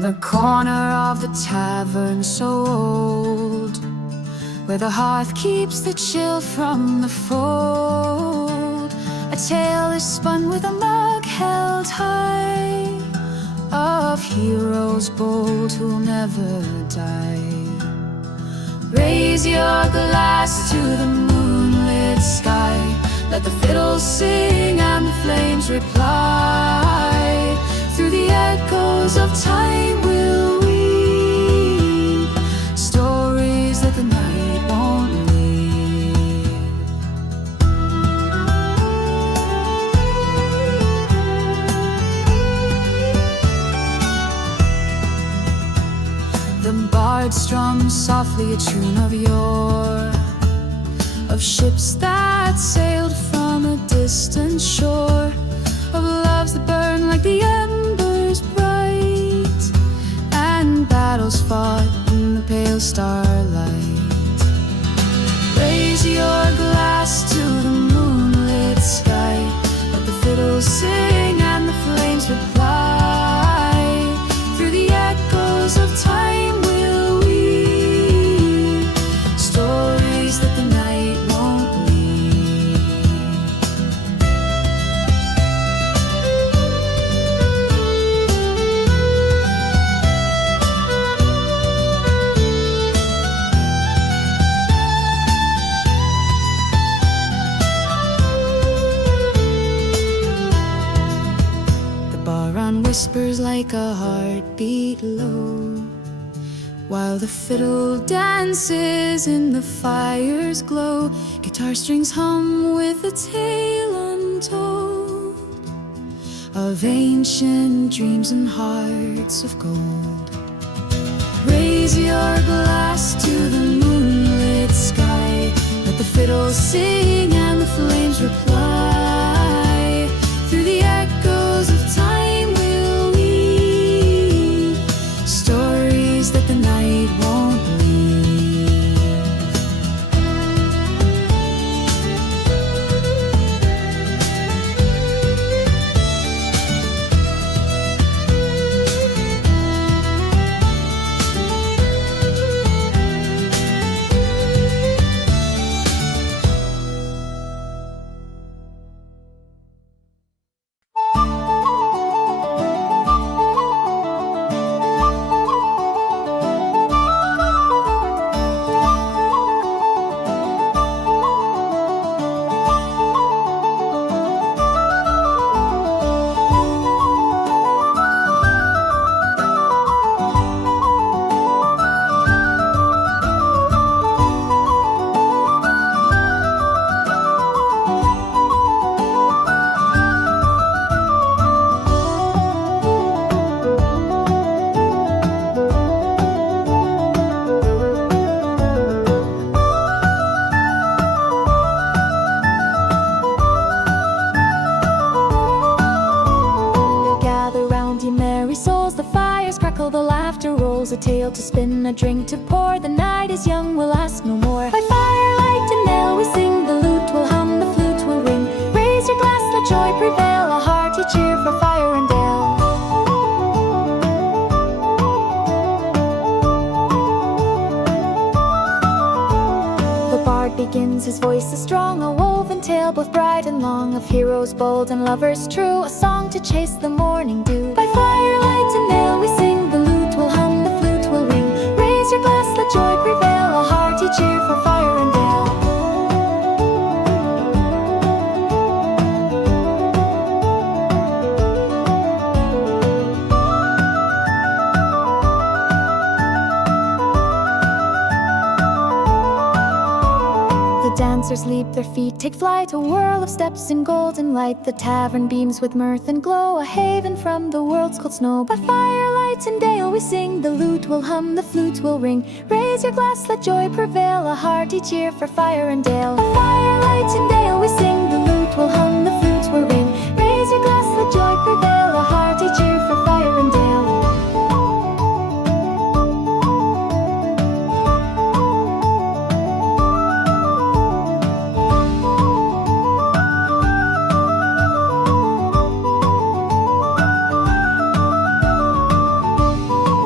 the corner of the tavern so old, where the hearth keeps the chill from the fold, a tale is spun with a mug held high, of heroes bold who'll never die. Raise your glass to the moonlit sky, let the fiddles sing and the flames reply. Through the echoes of time we'll weave stories that the night won't leave. The bard strums softly a tune of yore, of ships that sailed from a distant shore, of loves that burn like the embers bright, and battles fought in the pale starlight. Raise your glass to the moonlit sky, let the fiddles sing and the flames reply. Through the echoes of time we'll weave stories that the night won't leave. The bar run whispers like a heartbeat low, while the fiddle dances in the fire's glow. Guitar strings hum with a tale untold, of ancient dreams and hearts of gold. Raise your glass to the moonlit sky, let the fiddle sing and the flames reply. Through the echoes of time we'll weave stories that the night won't leave. The laughter rolls, a tale to spin, a drink to pour. The night is young, we'll ask no more. By firelight and nail we sing, the lute will hum, the flute will ring. Raise your glass, let joy prevail, a hearty cheer for fire and dale. The bard begins, his voice is strong, a woven tale both bright and long, of heroes bold and lovers true, a song to chase the morning dew. By firelight and nail we sing, your glass, let joy prevail, a hearty cheer for fire and dale. The dancers leap their feet, take flight, a whirl of steps in golden light. The tavern beams with mirth and glow, a haven from the world's cold snow. By firelight and dale we sing, the lute will hum, the flute will ring. Raise your glass, let joy prevail, a hearty cheer for fire and dale. By firelight and dale we sing, the lute will hum, the flute will ring. Raise your glass, let joy prevail, a hearty cheer for fire and dale.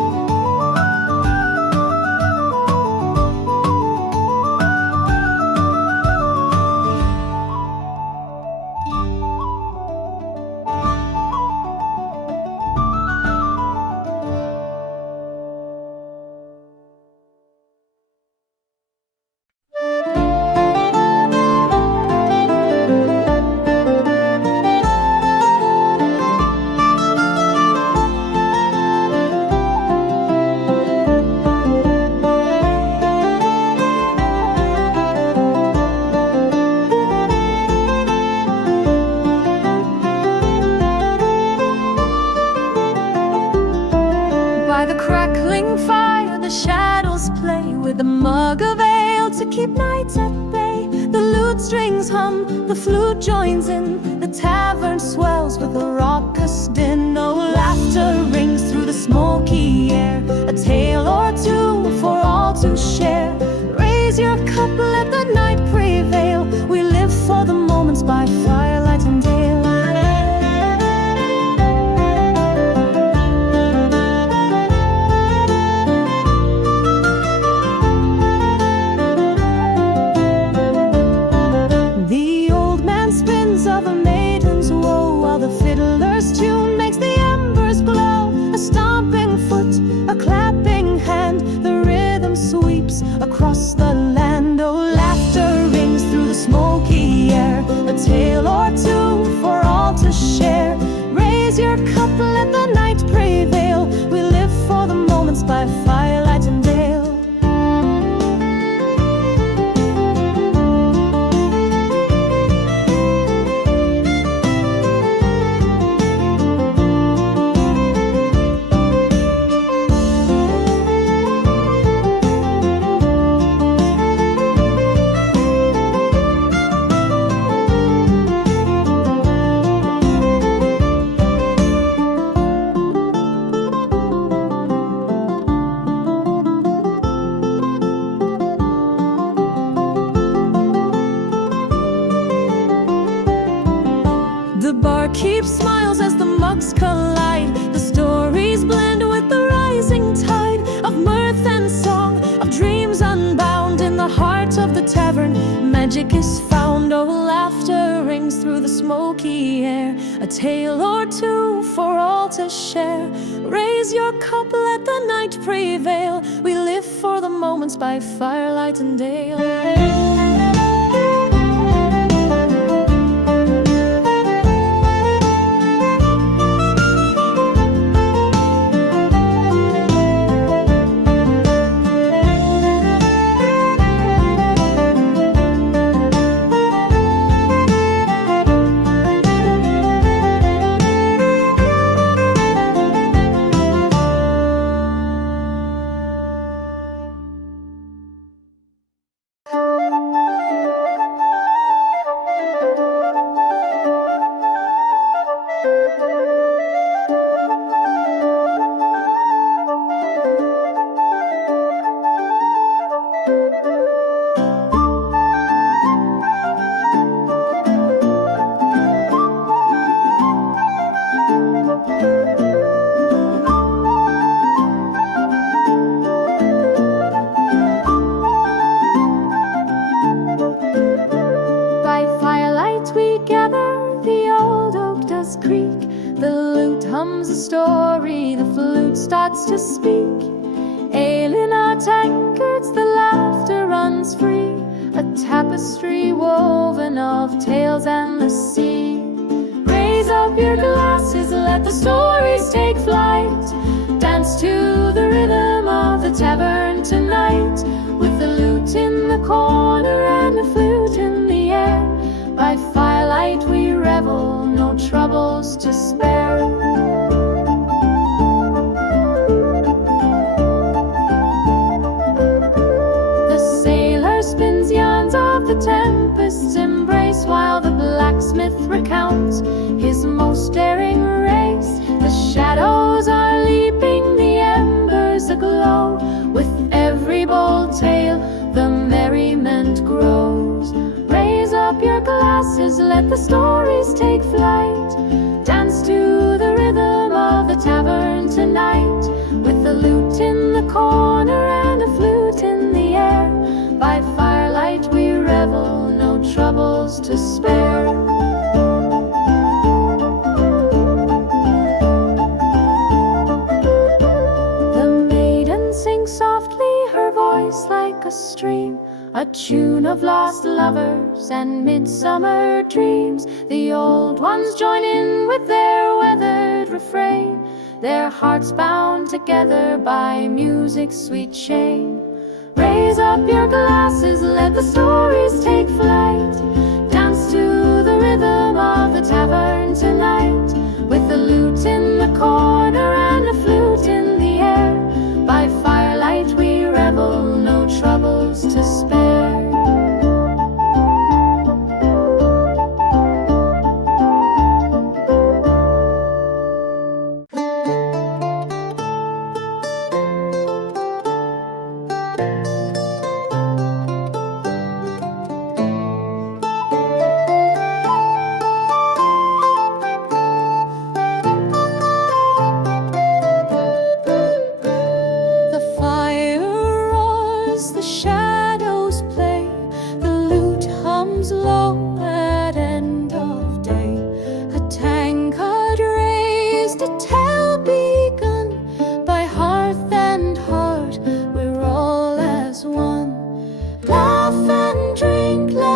strings hum, the flute joins in, the tavern swells with a raucous din. Oh, laughter rings through the smoky air, a tale or two for all to share. Raise your cup, let the night prevail. We live for the moments by firelight and dale. The old man spins of a maiden's woe, while the fiddler's tune makes the embers glow. A stomping foot, a clapping hand, the rhythm sweeps across the land. Oh, laughter rings through the smoky air, a tale or two for all to share. Raise your cup, let the night prevail. We live for the moments by firelight and dale. The barkeep smiles as the mugs collide. The stories blend with the rising tide of mirth and song, of dreams unbound. In the heart of the tavern, magic is found. Oh, laughter rings through the smoky air, a tale or two for all to share. Raise your cup, let the night prevail. We live for the moments by firelight and dale. The lute hums a story, the flute starts to speak. Ale in our tankards, the laughter runs free, a tapestry woven of tales and the sea. Raise up your glasses, let the stories take flight. Dance to the rhythm of the tavern tonight, with the lute in the corner and the flute in the air. By firelight we revel, no troubles to spare. The sailor spins yarns of the tempest's embrace, while the blacksmith recounts his most daring race. The shadows are leaping, the embers aglow. With every bold tale the merriment grows. Raise up your glasses, let the stories take flight. Dance to the rhythm of the tavern tonight, with the lute in the corner and a flute in the air. By firelight we revel, no troubles to spare. The maiden sings softly, her voice like a stream, a tune of lost lovers and midsummer dreams. The old ones join in with their weathered refrain, their hearts bound together by music's sweet chain. Raise up your glasses, let the stories take flight. Dance to the rhythm of the tavern tonight, with the lute in the corner and a flute in the air. By firelight we revel, no troubles to spare.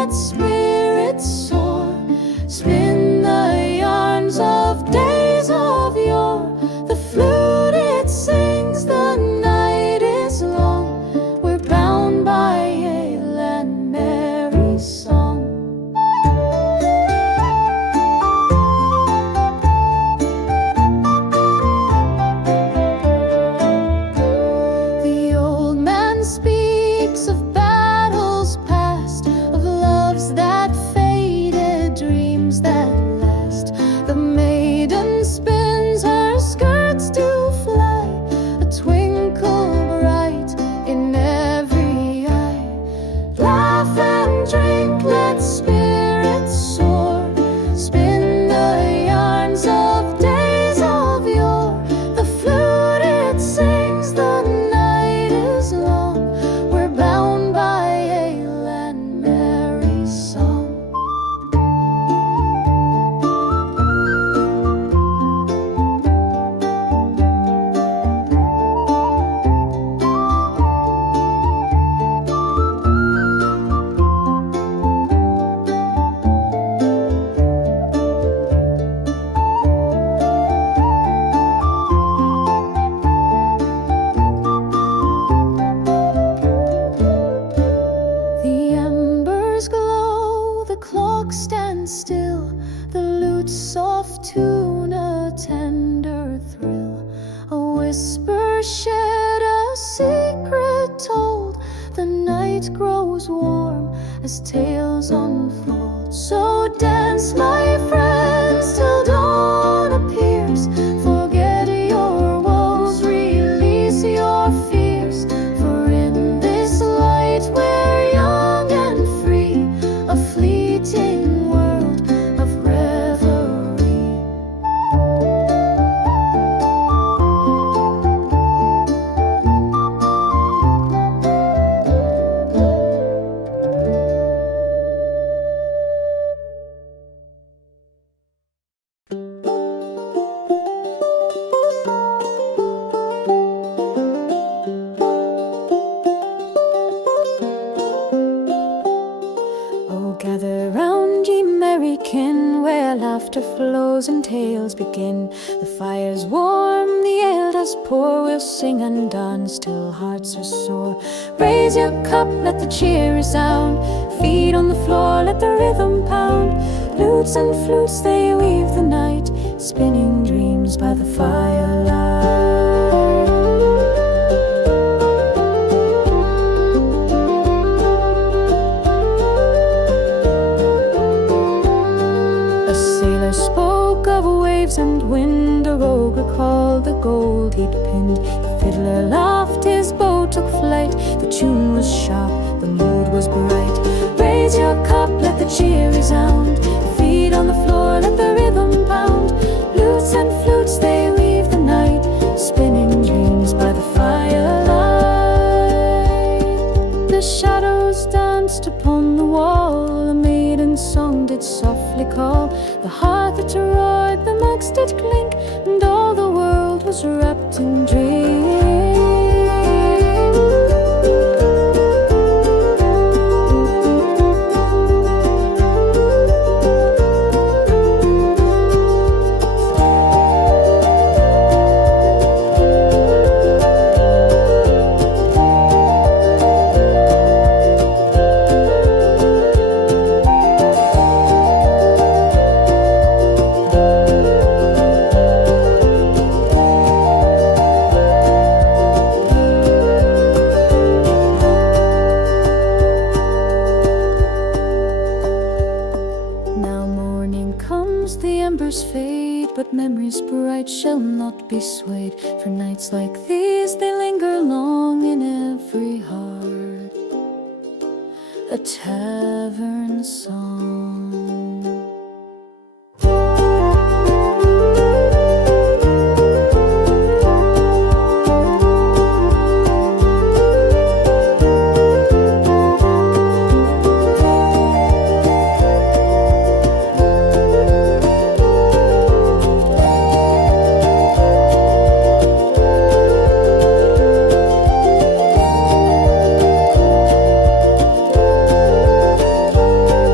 let spirits soar. Spin the yarns of days of yore. The flute it sings, the night is long. We're bound by ale and merry song. The old man speaks of battles past, of loves that faded, dreams that last. The maiden spins her skirts to fly, a twinkle bright in every eye. Laugh and drink, let spirits soar. Spin the yarns of days of yore. The flute it sings, the night is long. We're bound by ale and merry song. The embers glow, the clock stands still, the lute's soft tune a tender thrill. A whisper shared, a secret told. The night grows warm as tales unfold. So dance, my friends, till dawn appears. Forget your woes, release your fears. For in this light we're young and free, a fleeting world of revelry. Oh, gather round, ye merry kin, where laughter flows and tales begin. The fire's warm, the ale does pour. We'll sing and dance till hearts are sore. Raise your cup, let the cheer resound. Feet on the floor, let the rhythm pound. Lutes and flutes, they weave the night, spinning dreams by the firelight. A sailor spoke of waves and wind, a rogue recalled the gold he'd pinned. The fiddler laughed, his bow took flight, the tune was sharp, the mood was bright. Raise your cup, let the cheer resound. Feet on the floor, let the rhythm pound. Lutes and flutes, they weave the night, spinning dreams by the firelight. The shadows danced upon the wall, a maiden's song did softly call. The hearth it roared, the mugs did clink, and all the world was wrapped in dreams. But memories bright shall not be swayed, for nights like these they linger long in every heart. A tavern song.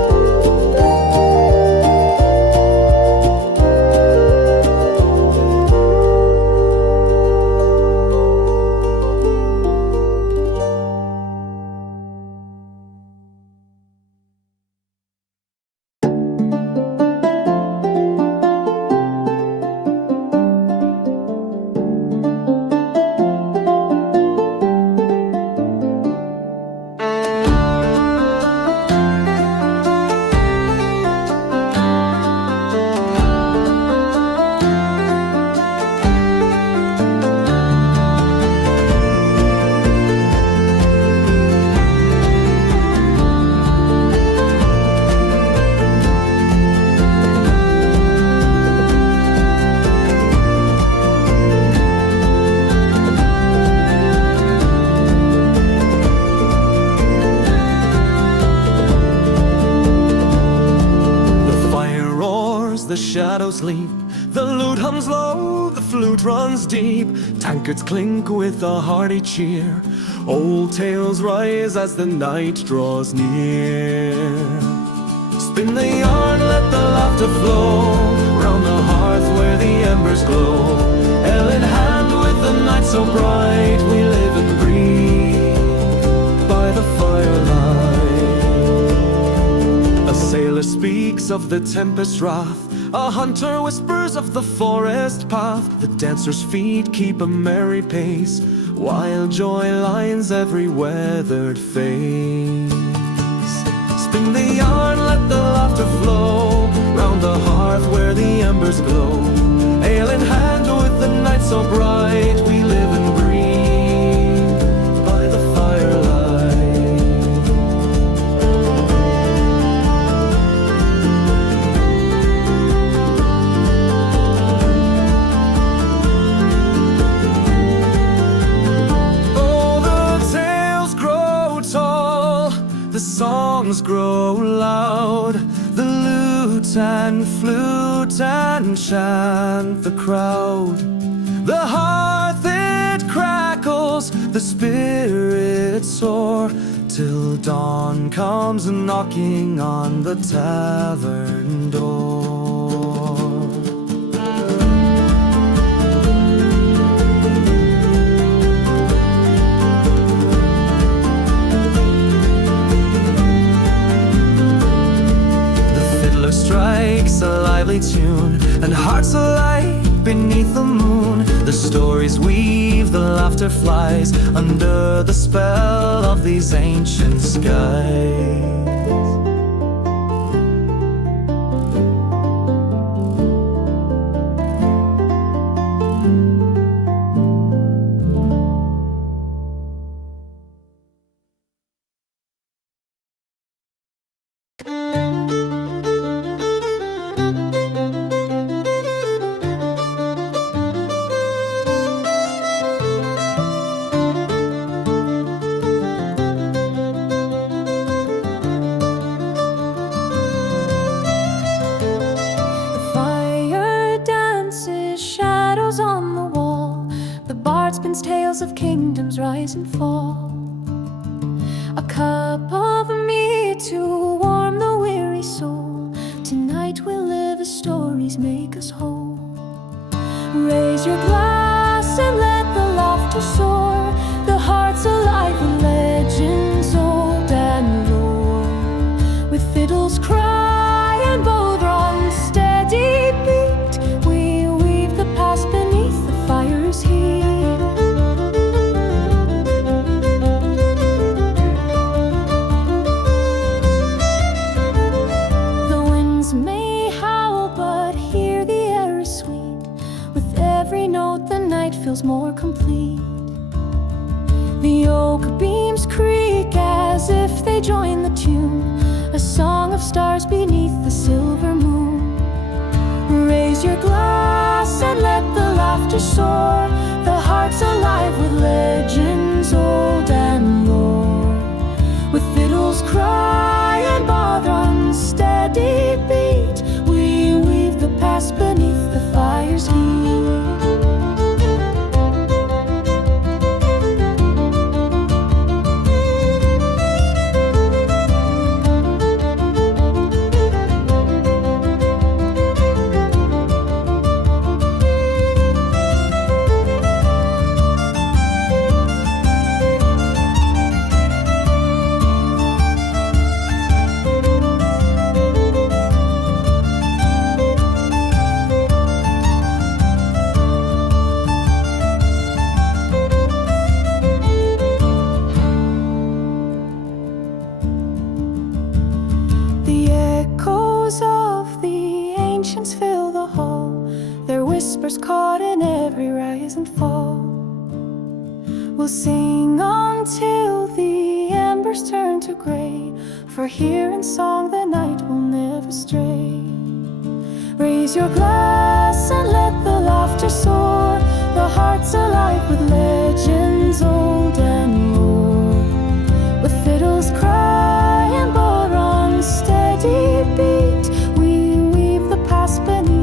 the shadows leap. The lute hums low, the flute runs deep. Tankards clink with a hearty cheer. Old tales rise as the night draws near. Spin the yarn, let the laughter flow, round the hearth where the embers glow. Ale in hand with the night so bright, we live and breathe by the firelight. A sailor speaks of the tempest's wrath, a hunter whispers of the forest path. The dancer's feet keep a merry pace, while joy lines every weathered face. Spin the yarn, let the laughter flow, round the hearth where the embers glow. Ale in hand with the night so bright, we live and breathe by the firelight. Oh, the tales grow tall, the songs grow loud, the lute and flute enchant the crowd. The hearth it crackles, the spirits soar, till dawn comes knocking on the tavern door. Strikes a lively tune, and hearts alight beneath the moon. The stories weave, the laughter flies, under the spell of these ancient skies. Tales of kingdoms rise and fall. A cup of mead to warm the weary soul. Tonight we'll live as stories make us whole. Raise your glass and let the laughter soar. The heart's alive with legends old and lore. With fiddles cry and bow drum steady beat, we weave the past beneath the fire's heat. Feels more complete. The oak beams creak as if they join the tune, a song of stars beneath the silver moon. Raise your glass and let the laughter soar. The heart's alive with legends old and lore. With fiddles cry and bow drums steady beat, we weave the past beneath the fire's heat. Caught in every rise and fall. We'll sing until the embers turn to gray, for here in song the night will never stray. Raise your glass and let the laughter soar. The heart's alive with legends old and lore. With fiddles cry and bow drums steady beat, we weave the past beneath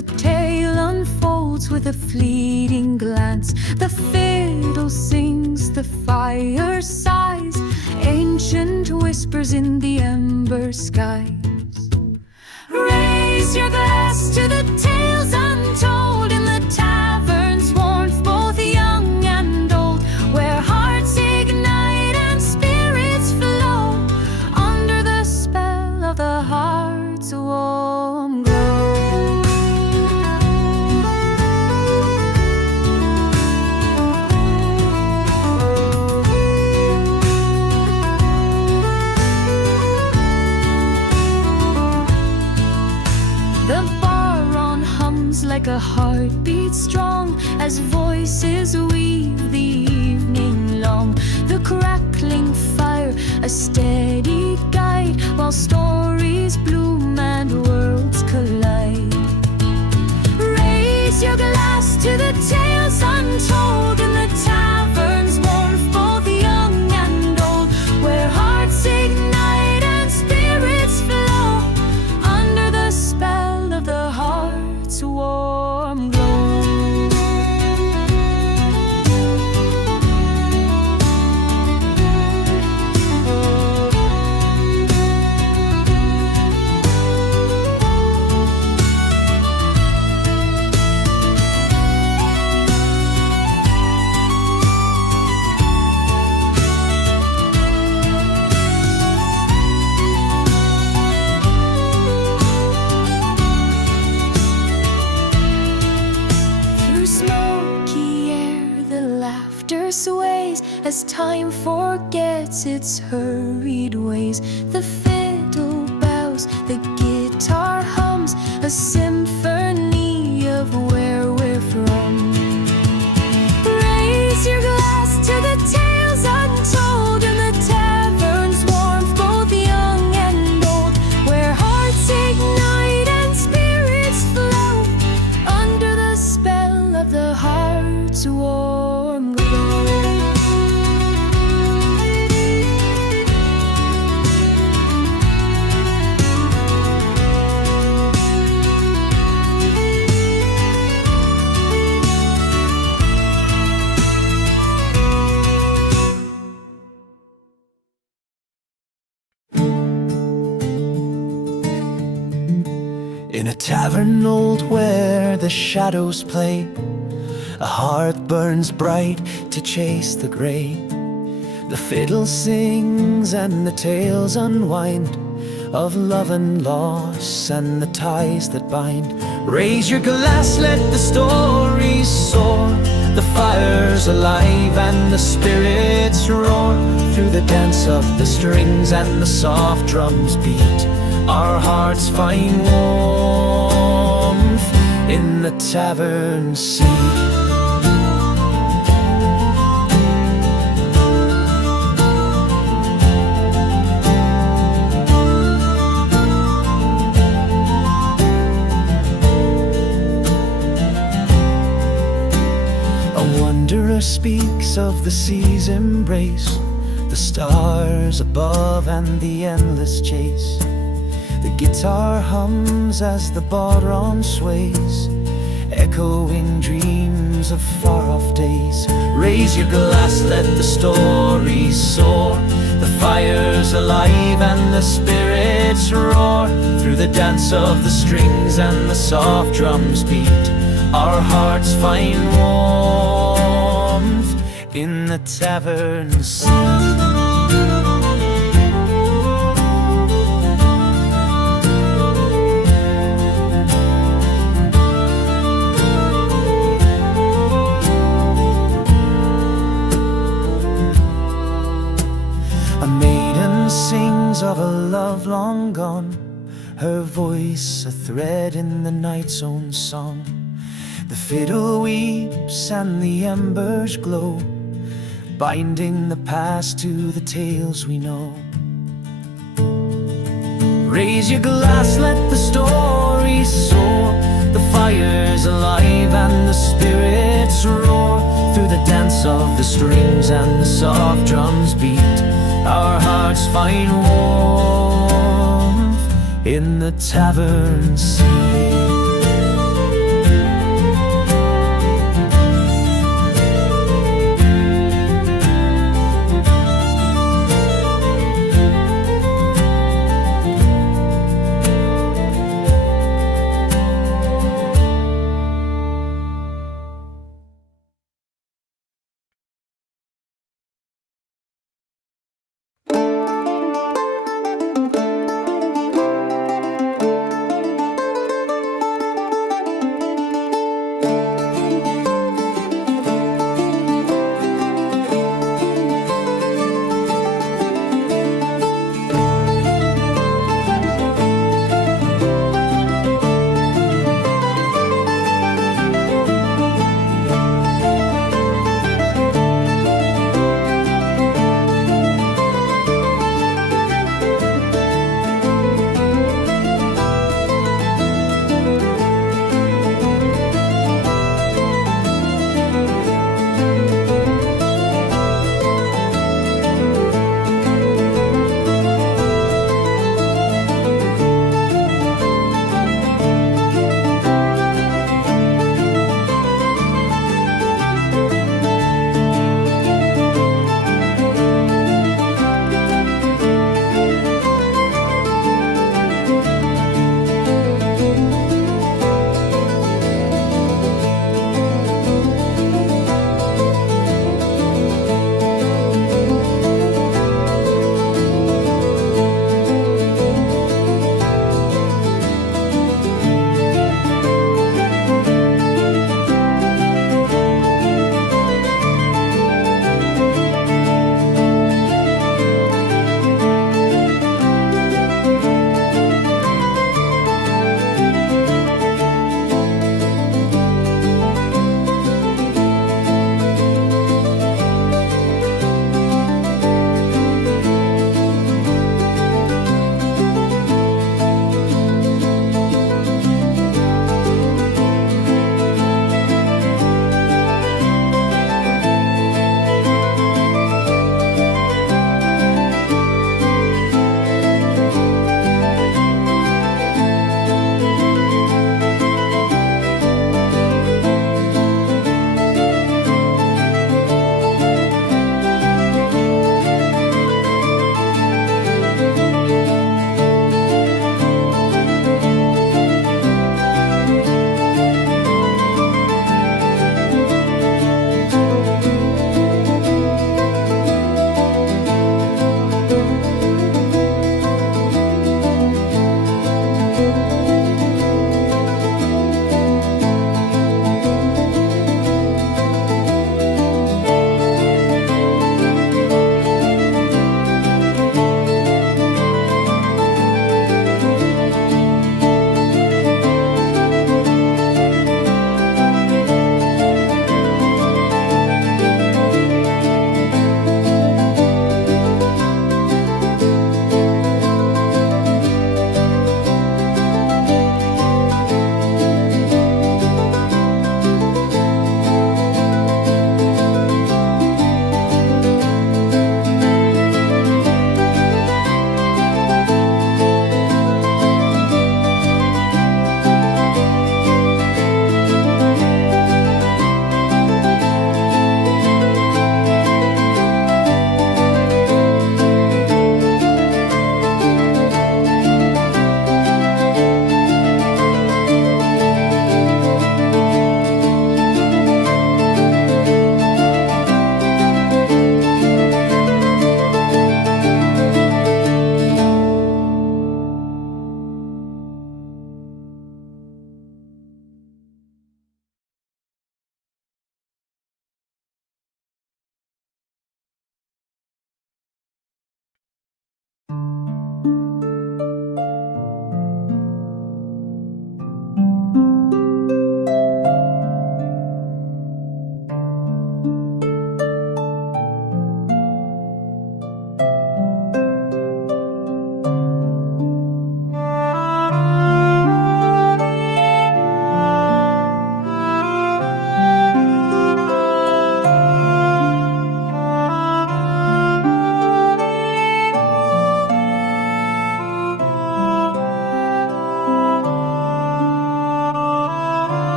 the tale unfolds with a fleeting glance. The fiddle sings, the fire sighs, ancient whispers in the ember skies. Raise your glass to the tales untold in the tavern's warmth, both young and old, where hearts ignite and spirits flow under the spell of the heart's warm glow. The bar hums like a heartbeat strong as voices weave the evening long. The crackling fire, a steady guide, while stories bloom and worlds collide. Raise your glass to the tales untold in the tavern's warmth, both young and old, where hearts ignite and spirits flow under the spell of the heart's warm glow. Sways as time forgets its hurried ways. The fiddle bows, the guitar hums, a symphony of where we're from. Raise your glass to the tales untold in the tavern's warmth, both young and old, where hearts ignite and spirits flow under the spell of the heart's warm glow. In a tavern old where the shadows play, a hearth burns bright to chase the gray. The fiddle sings and the tales unwind of love and loss and the ties that bind. Raise your glass, let the stories soar. The fire's alive and the spirits roar. Through the dance of the strings and the soft drums beat, our hearts find warmth in the tavern scene. A wanderer speaks of the sea's embrace, the stars above and the endless chase. The guitar hums as the bodhrán sways, echoing dreams of far-off days. Raise your glass, let the stories soar. The fire's alive and the spirits roar. Through the dance of the strings and the soft drums beat, our hearts find warmth in the tavern scene. Sings of a love long gone, her voice a thread in the night's own song. The fiddle weeps and the embers glow, binding the past to the tales we know. Raise your glass, let the stories soar. The fire's alive and the spirits roar. Through the dance of the strings and the soft drums beat, our hearts find warmth in the tavern scene.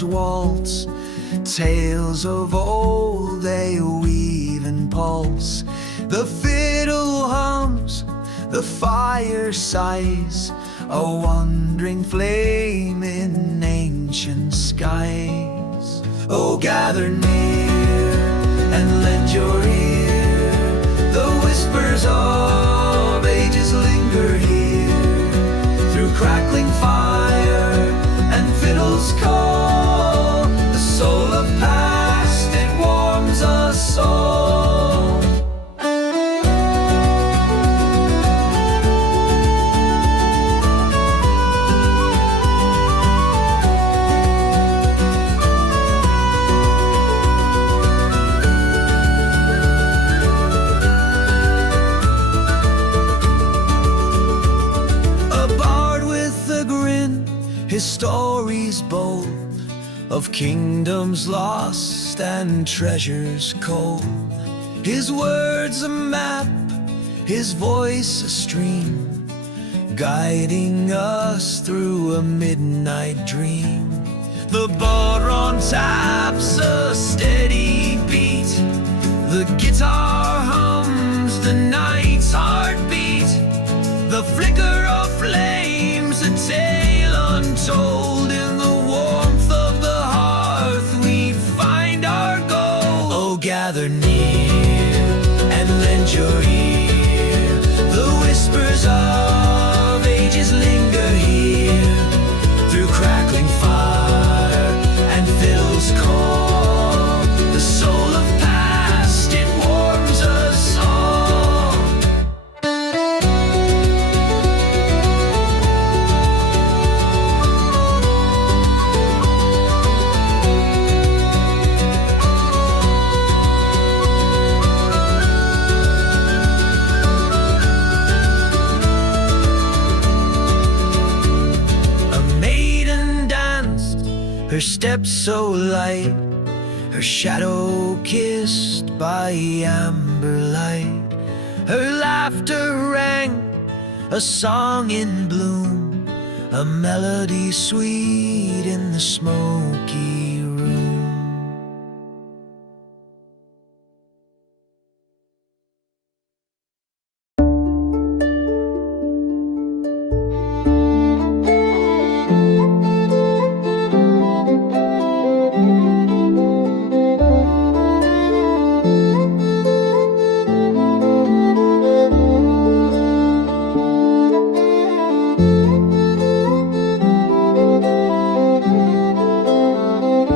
flowers waltz, tales of old they weave and pulse. The fiddle hums, the fire sighs, a wandering flame in ancient skies. Oh, gather near and lend your ear, the whispers of ages linger here. Through crackling fire and fiddles call, the soul of past, it warms us all. His stories bold, of kingdoms lost and treasures cold. His words a map, his voice a stream, guiding us through a midnight dream. The bodhrán taps a steady beat, the guitar hums the night's heartbeat. The flicker of flames, a tale untold. In the warmth of the hearth we find our goal. Oh, gather near and lend your ear, the whispers of ages linger here. Through crackling fire and fiddles call, the soul of past, it warms us all. Her steps so light, her shadow kissed by amber light. Her laughter rang, a song in bloom, a melody sweet in the smoky room.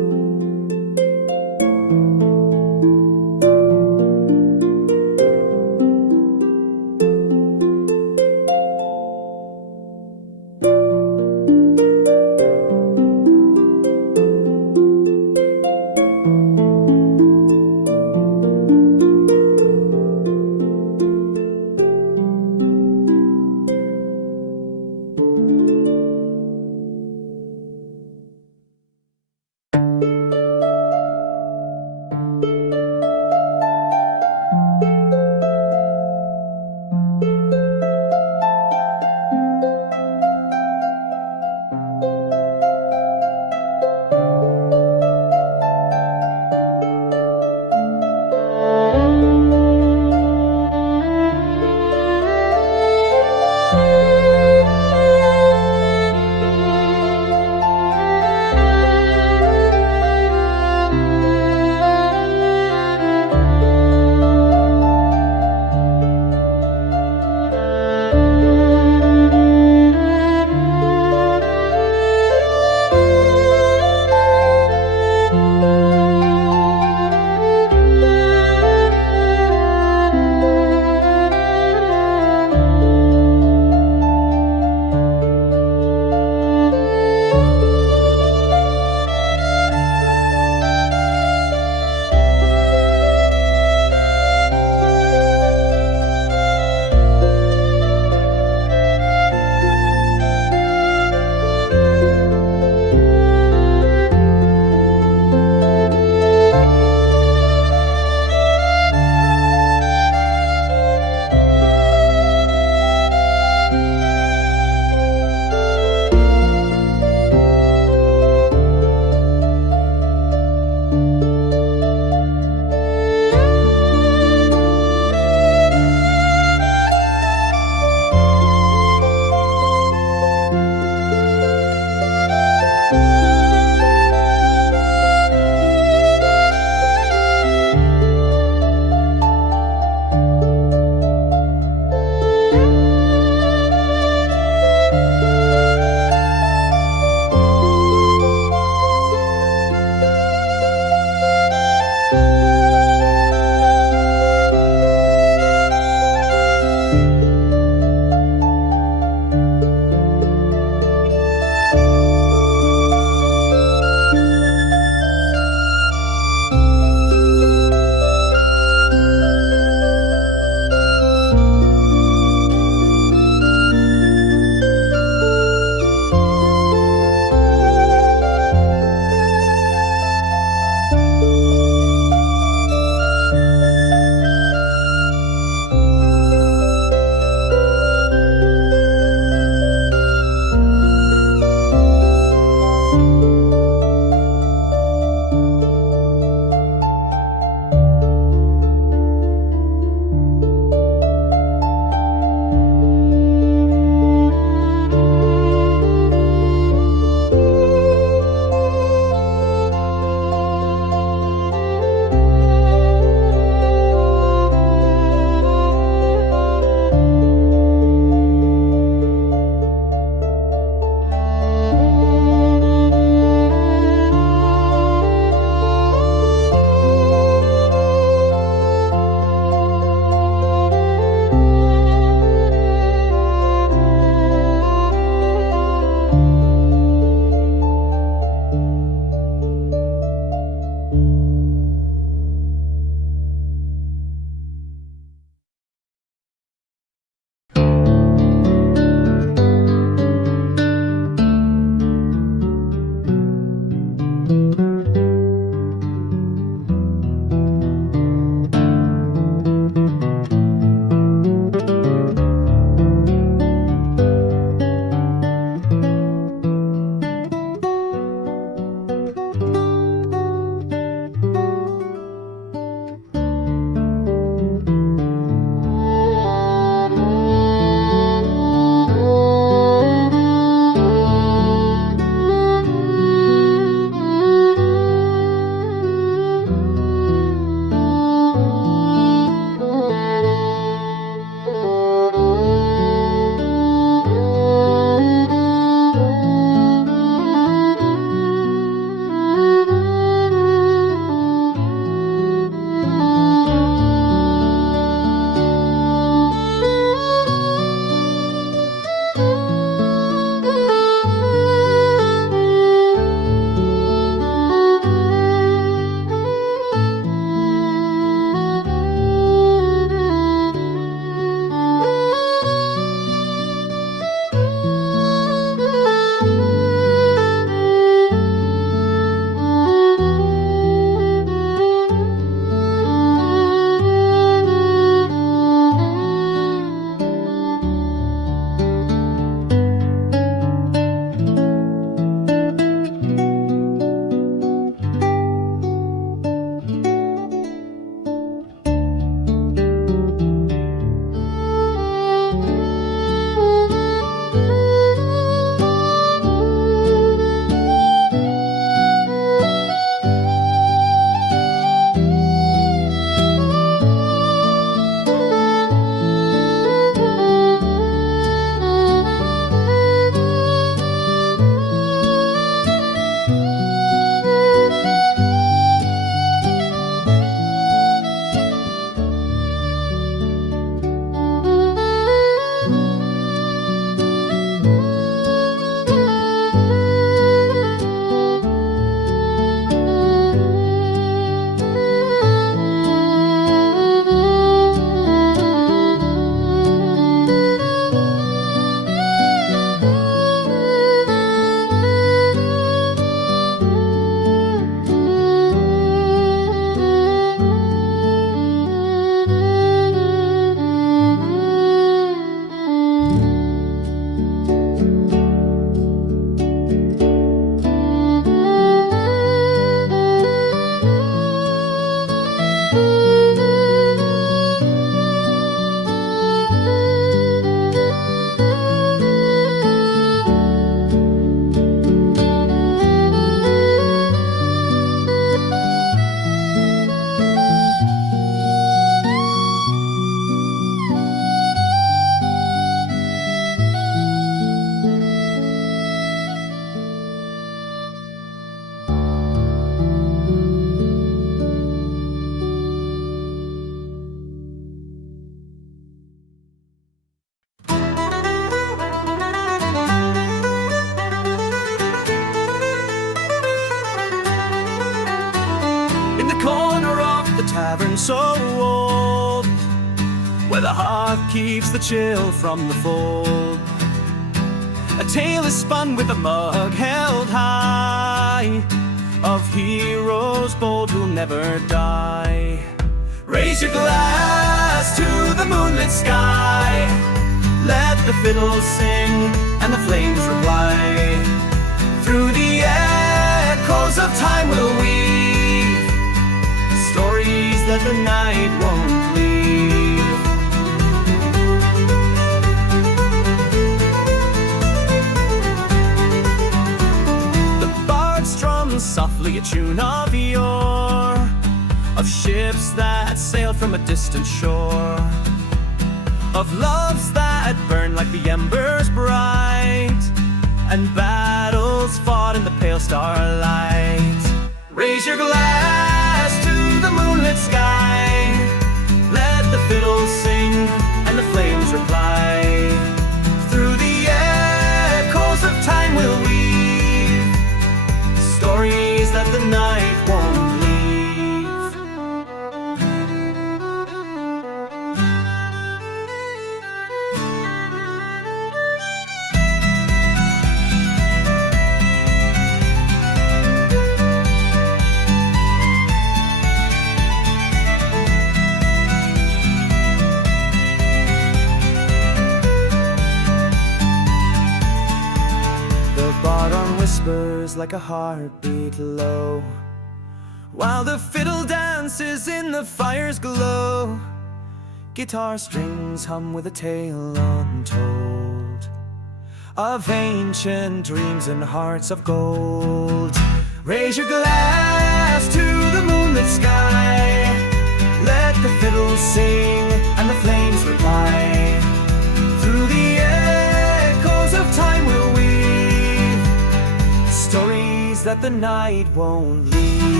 so old, where the hearth keeps the chill from the fold. A tale is spun with a mug held high, of heroes bold who'll never die. Raise your glass to the moonlit sky, let the fiddles sing and the flames reply. Through the echoes of time we'll weave stories that the night won't leave. The bard strums softly a tune of yore, of ships that sailed from a distant shore, of loves that burn like the embers bright, and battles fought in the pale starlight. Raise your glass to the moonlit sky, let the fiddles sing and the flames reply. Through the echoes of time we'll weave stories that the night won't leave. Whispers like a heartbeat low, while the fiddle dances in the fire's glow. Guitar strings hum with a tale untold, of ancient dreams and hearts of gold. Raise your glass to the moonlit sky, let the fiddles sing and the flames reply. Through the echoes of time we'll weave stories that the night won't leave.